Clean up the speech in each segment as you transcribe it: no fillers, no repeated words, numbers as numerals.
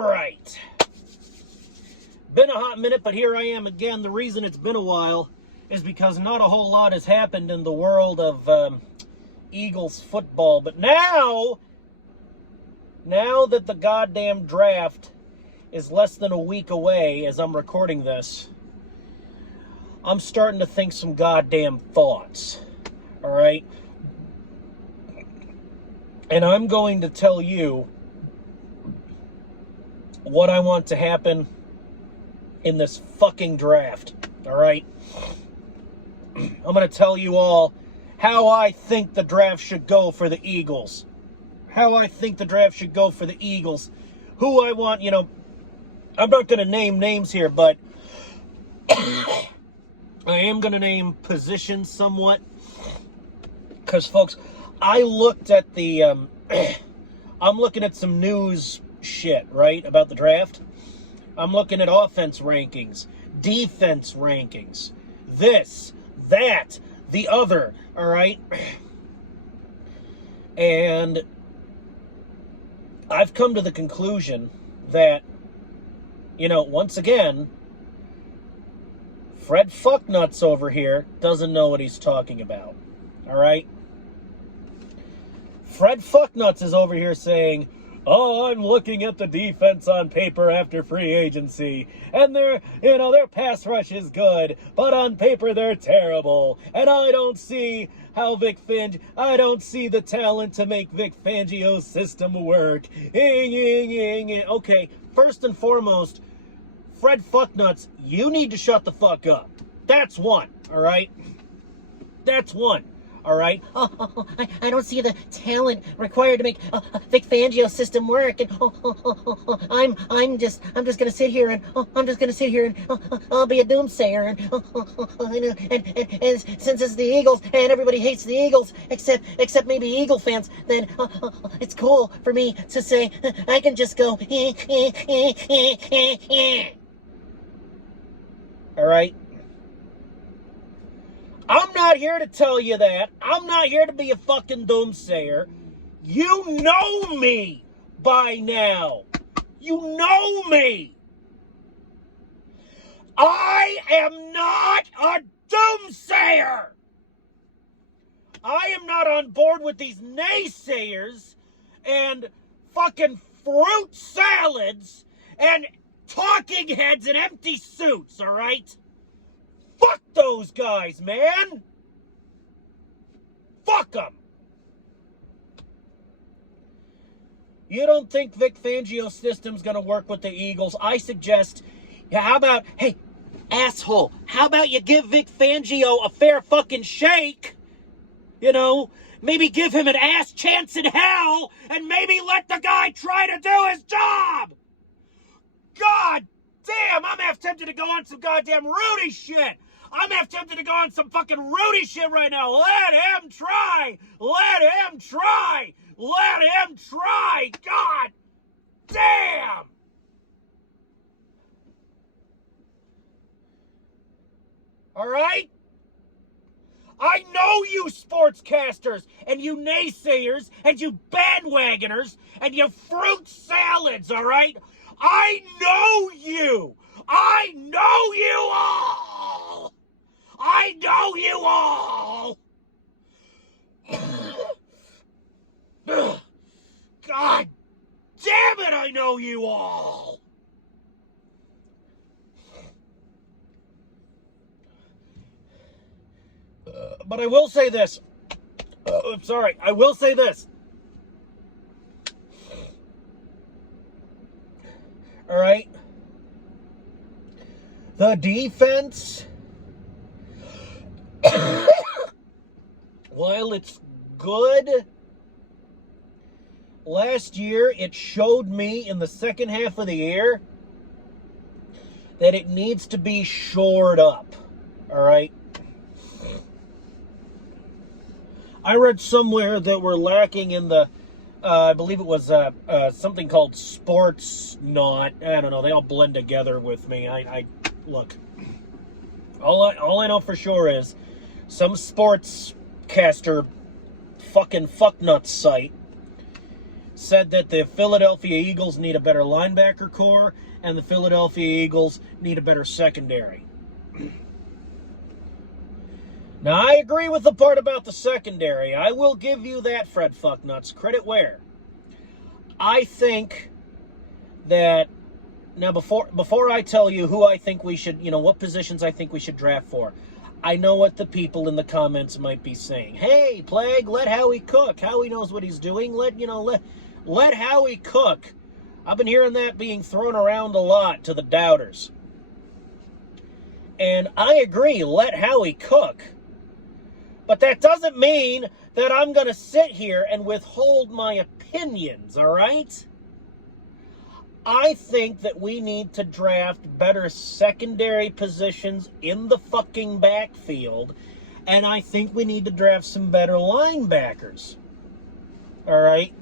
All right. Been a hot minute, but here I am again. The reason it's been a while is because not a whole lot has happened in the world of Eagles football. But now that the goddamn draft is less than a week away as I'm recording this, I'm starting to think some goddamn thoughts. All right? And I'm going to tell you what I want to happen in this fucking draft. All right? I'm going to tell you all how I think the draft should go for the Eagles. How I think the draft should go for the Eagles. Who I want, I'm not going to name names here, but I am going to name positions somewhat. Because, folks, I looked at the, I'm looking at some news shit, right, about the draft. I'm looking at offense rankings, defense rankings, this, that, the other, all right? And I've come to the conclusion that, once again, Fred Fuknutz over here doesn't know what he's talking about, all right? Fred Fuknutz is over here saying, oh, I'm looking at the defense on paper after free agency, and their pass rush is good, but on paper they're terrible, and I don't see how I don't see the talent to make Vic Fangio's system work. Okay, first and foremost, Fred Fuknutz, you need to shut the fuck up. That's one, all right? That's one. All right. I don't see the talent required to make Vic Fangio's system work, and I'm just gonna sit here and I'll be a doomsayer, and since it's the Eagles and everybody hates the Eagles except maybe Eagle fans, then it's cool for me to say I can just go. All right. I'm not here to tell you that. I'm not here to be a fucking doomsayer. You know me by now. You know me. I am not a doomsayer. I am not on board with these naysayers and fucking fruit salads and talking heads in empty suits, all right? Fuck those guys, man! Fuck them! You don't think Vic Fangio's system's gonna work with the Eagles? I suggest, hey, asshole, how about you give Vic Fangio a fair fucking shake? Maybe give him an ass chance in hell, and maybe let the guy try to do his job! God damn, I'm half tempted to go on some goddamn Rudy shit! I'm half tempted to go on some fucking Rudy shit right now. Let him try. Let him try. Let him try. God damn. All right? I know you sportscasters and you naysayers and you bandwagoners and you fruit salads, all right? I know you. I know you all. I know you all! God damn it, I know you all! But I will say this. I'm sorry, I will say this. All right? The defense, while it's good, last year it showed me in the second half of the year that it needs to be shored up. All right? I read somewhere that we're lacking in the, I believe it was something called sports not. I don't know. They all blend together with me. I look. All I know for sure is some sportscaster fucking fucknuts site said that the Philadelphia Eagles need a better linebacker core and the Philadelphia Eagles need a better secondary. Now, I agree with the part about the secondary. I will give you that, Fred Fuknutz. Credit where. I think that, now before I tell you who I think we should, what positions I think we should draft for, I know what the people in the comments might be saying. Hey, Plague, let Howie cook. Howie knows what he's doing. Let Howie cook. I've been hearing that being thrown around a lot to the doubters. And I agree, let Howie cook. But that doesn't mean that I'm going to sit here and withhold my opinions, all right? I think that we need to draft better secondary positions in the fucking backfield, and I think we need to draft some better linebackers, all right?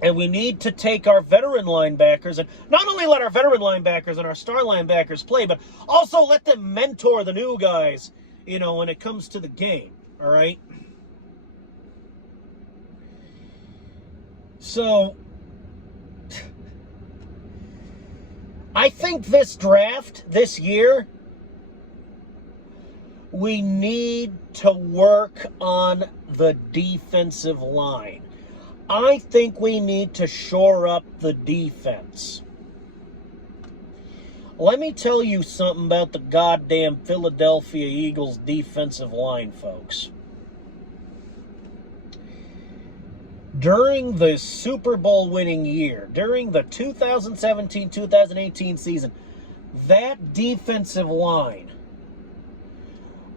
And we need to take our veteran linebackers and not only let our veteran linebackers and our star linebackers play, but also let them mentor the new guys, when it comes to the game, all right? So, I think this draft, this year, we need to work on the defensive line. I think we need to shore up the defense. Let me tell you something about the goddamn Philadelphia Eagles defensive line, folks. During the Super Bowl winning year, during the 2017-2018 season, that defensive line,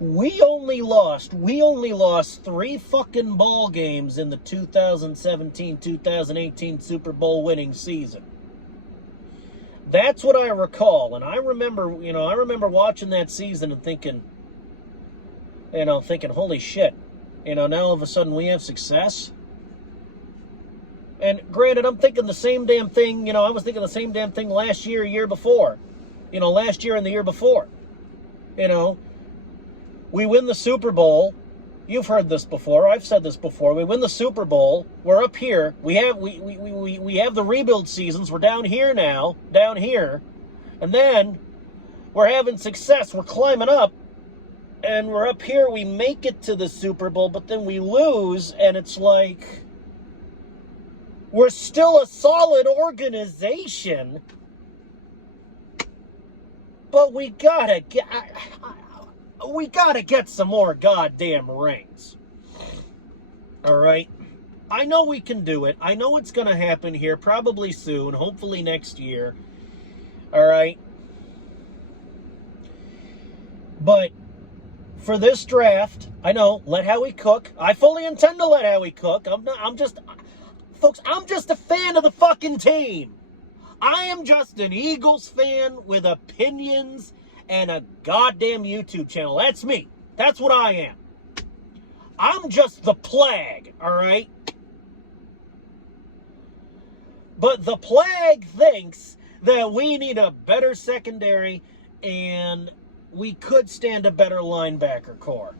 we only lost 3 fucking ball games in the 2017-2018 Super Bowl winning season. That's what I recall, and I remember watching that season and thinking, holy shit, now all of a sudden we have success. And granted, I'm thinking the same damn thing, I was thinking the same damn thing last year, year before, last year and the year before, we win the Super Bowl. You've heard this before. I've said this before. We win the Super Bowl. We're up here. We have the rebuild seasons. We're down here now, and then we're having success. We're climbing up, and we're up here. We make it to the Super Bowl, but then we lose, and it's like we're still a solid organization, but we gotta get some more goddamn rings. All right? I know we can do it. I know it's going to happen here probably soon, hopefully next year. All right? But for this draft, I know, let Howie cook. I fully intend to let Howie cook. I'm just a fan of the fucking team. I am just an Eagles fan with opinions and a goddamn YouTube channel. That's me. That's what I am. I'm just the Plague, all right? But the Plague thinks that we need a better secondary and we could stand a better linebacker core.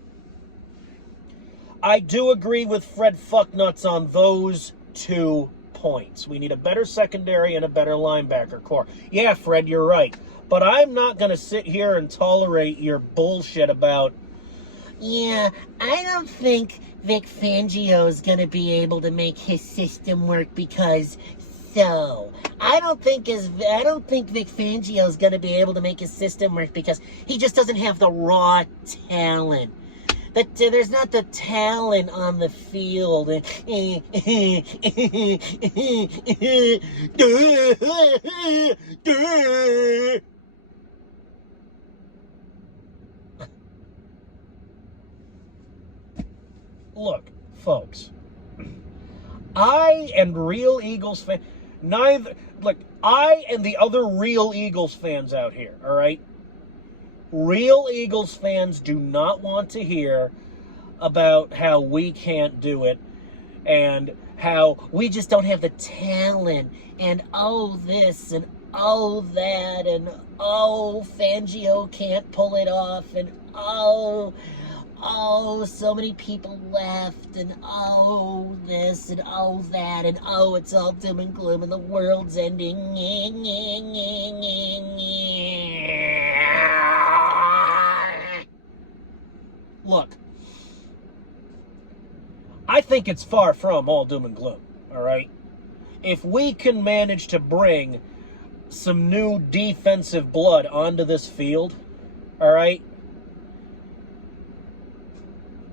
I do agree with Fred Fuknutz on those 2 points. We need a better secondary and a better linebacker core. Yeah, Fred, you're right. But I'm not going to sit here and tolerate your bullshit about... Yeah, I don't think Vic Fangio is going to be able to make his system work because so. I don't think Vic Fangio is going to be able to make his system work because he just doesn't have the raw talent. There's not the talent on the field. Look, folks, I and real Eagles fan, I and the other real Eagles fans out here, all right? Real Eagles fans do not want to hear about how we can't do it and how we just don't have the talent and oh this and oh that and oh Fangio can't pull it off and oh oh, so many people left, and oh, this, and oh, that, and oh, it's all doom and gloom, and the world's ending. Look, I think it's far from all doom and gloom, all right? If we can manage to bring some new defensive blood onto this field, all right,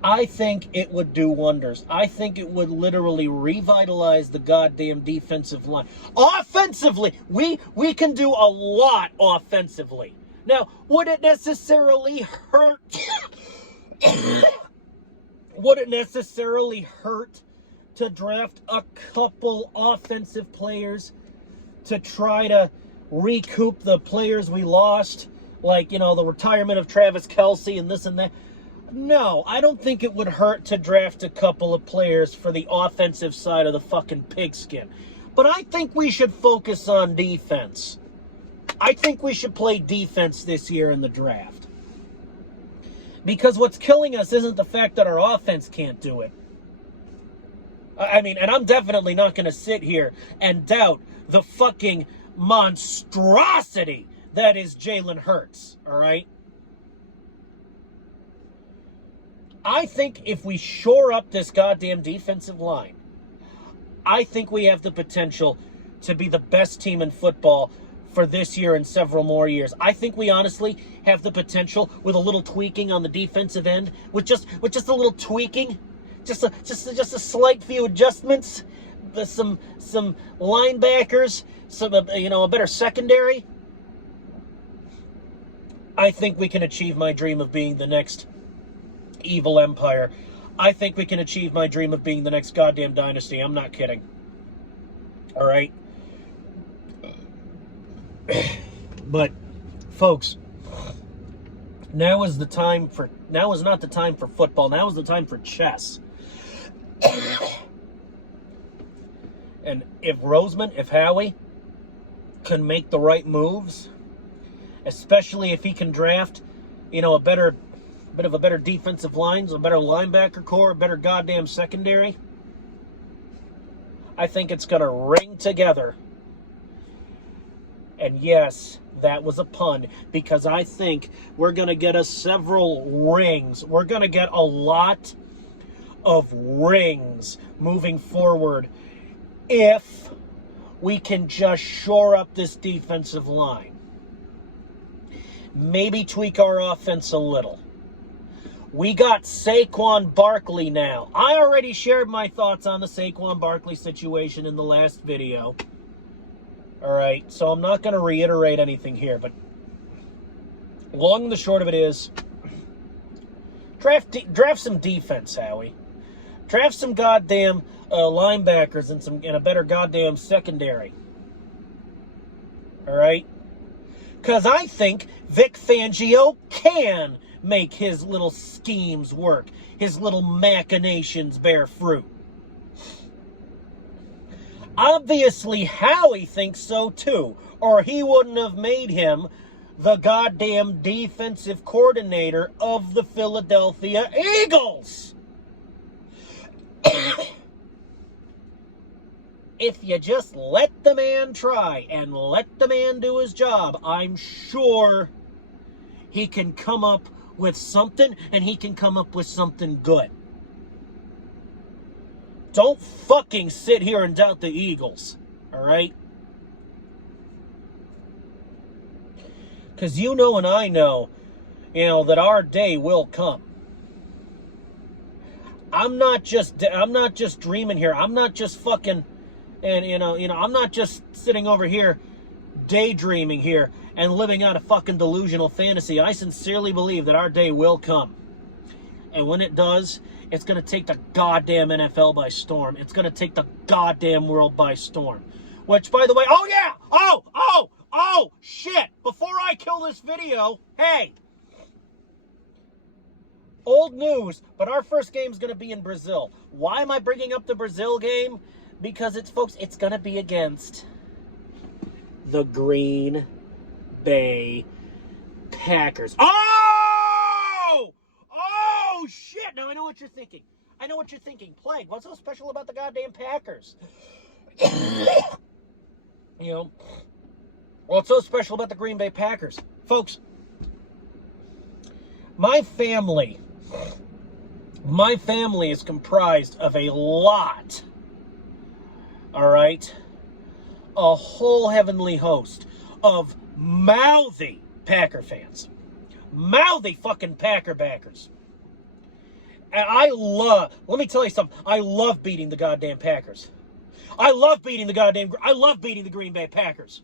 I think it would do wonders. I think it would literally revitalize the goddamn defensive line. Offensively, we can do a lot offensively. Now, would it necessarily hurt? Would it necessarily hurt to draft a couple offensive players to try to recoup the players we lost? Like, you know, the retirement of Travis Kelce and this and that. No, I don't think it would hurt to draft a couple of players for the offensive side of the fucking pigskin. But I think we should focus on defense. I think we should play defense this year in the draft. Because what's killing us isn't the fact that our offense can't do it. I mean, and I'm definitely not going to sit here and doubt the fucking monstrosity that is Jalen Hurts, all right? I think if we shore up this goddamn defensive line, I think we have the potential to be the best team in football for this year and several more years. I think we honestly have the potential, with a little tweaking on the defensive end, with just a little tweaking, just a slight few adjustments, some linebackers, a better secondary. I think we can achieve my dream of being the next evil empire. I think we can achieve my dream of being the next goddamn dynasty. I'm not kidding. All right? But, folks, now is not the time for football. Now is the time for chess. And if Howie can make the right moves, especially if he can draft, a bit of a better defensive lines, a better linebacker core, a better goddamn secondary, I think it's going to ring together. And yes, that was a pun, because I think we're going to get us several rings. We're going to get a lot of rings moving forward if we can just shore up this defensive line. Maybe tweak our offense a little. We got Saquon Barkley now. I already shared my thoughts on the Saquon Barkley situation in the last video. All right, so I'm not going to reiterate anything here, but long and the short of it is, draft some defense, Howie. Draft some goddamn linebackers and a better goddamn secondary. All right? Because I think Vic Fangio can make his little schemes work, his little machinations bear fruit. Obviously, Howie thinks so too, or he wouldn't have made him the goddamn defensive coordinator of the Philadelphia Eagles. If you just let the man try and let the man do his job, I'm sure he can come up with something, and he can come up with something good. Don't fucking sit here and doubt the Eagles, all right? Because you know and I know, that our day will come. I'm not just dreaming here. I'm not just fucking, and I'm not just sitting over here daydreaming here and living out a fucking delusional fantasy. I sincerely believe that our day will come. And when it does, it's going to take the goddamn NFL by storm. It's going to take the goddamn world by storm. Which, by the way, oh yeah! Oh, shit! Before I kill this video, hey! Old news, but our first game is going to be in Brazil. Why am I bringing up the Brazil game? Because it's going to be against the Green Bay Packers. Oh, shit! I know what you're thinking. I know what you're thinking. Plague, what's so special about the goddamn Packers? You know, what's so special about the Green Bay Packers? Folks, my family is comprised of a lot, all right, a whole heavenly host of mouthy Packer fans. Mouthy fucking Packer backers. And let me tell you something, I love beating the goddamn Packers. I love beating the Green Bay Packers.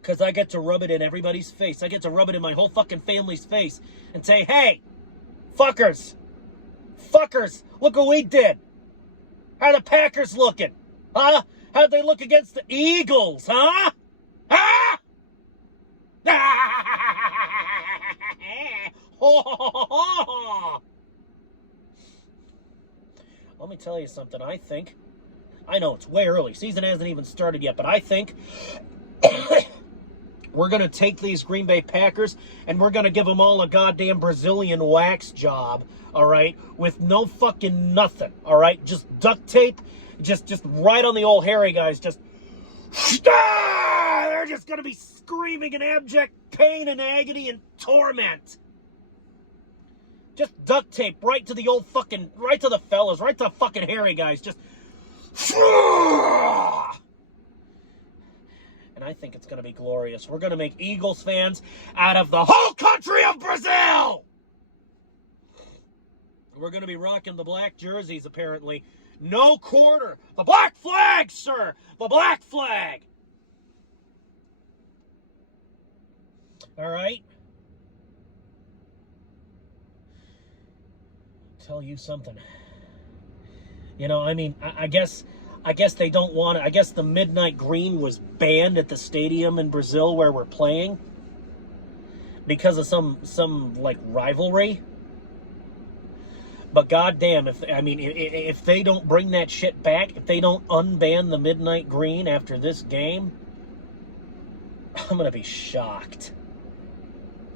Because I get to rub it in everybody's face. I get to rub it in my whole fucking family's face and say, hey, fuckers, look what we did. How are the Packers looking? Huh? How'd they look against the Eagles, huh? Huh? Let me tell you something. I know it's way early. Season hasn't even started yet, but I think we're going to take these Green Bay Packers and we're going to give them all a goddamn Brazilian wax job, all right, with no fucking nothing, all right? Just duct tape, just right on the old hairy guys, just... They're just going to be screaming in abject pain and agony and torment. Just duct tape right to the old fucking, right to the fellas, right to the fucking hairy guys, just... And I think it's going to be glorious. We're going to make Eagles fans out of the whole country of Brazil! We're going to be rocking the black jerseys, apparently. No quarter. The black flag, sir! The black flag! All right? Tell you something. You know, I mean, I guess they don't want it. I guess the midnight green was banned at the stadium in Brazil where we're playing because of some like rivalry. But goddamn, if they don't bring that shit back, if they don't unban the midnight green after this game, I'm gonna be shocked.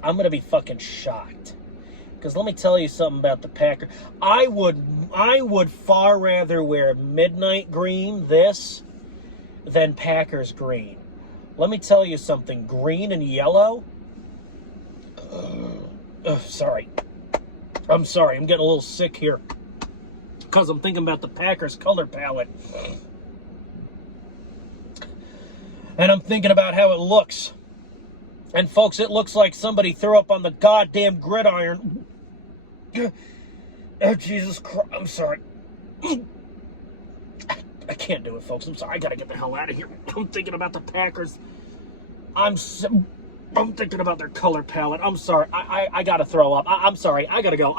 I'm gonna be fucking shocked. Because let me tell you something about the Packers. I would far rather wear midnight green, than Packers green. Let me tell you something. Green and yellow. Sorry. I'm sorry. I'm getting a little sick here. Because I'm thinking about the Packers color palette. And I'm thinking about how it looks. And folks, it looks like somebody threw up on the goddamn gridiron. Oh, Jesus Christ. I'm sorry. I can't do it, folks. I'm sorry. I gotta get the hell out of here. I'm thinking about the Packers. I'm thinking about their color palette. I'm sorry. I gotta throw up. I'm sorry. I gotta go.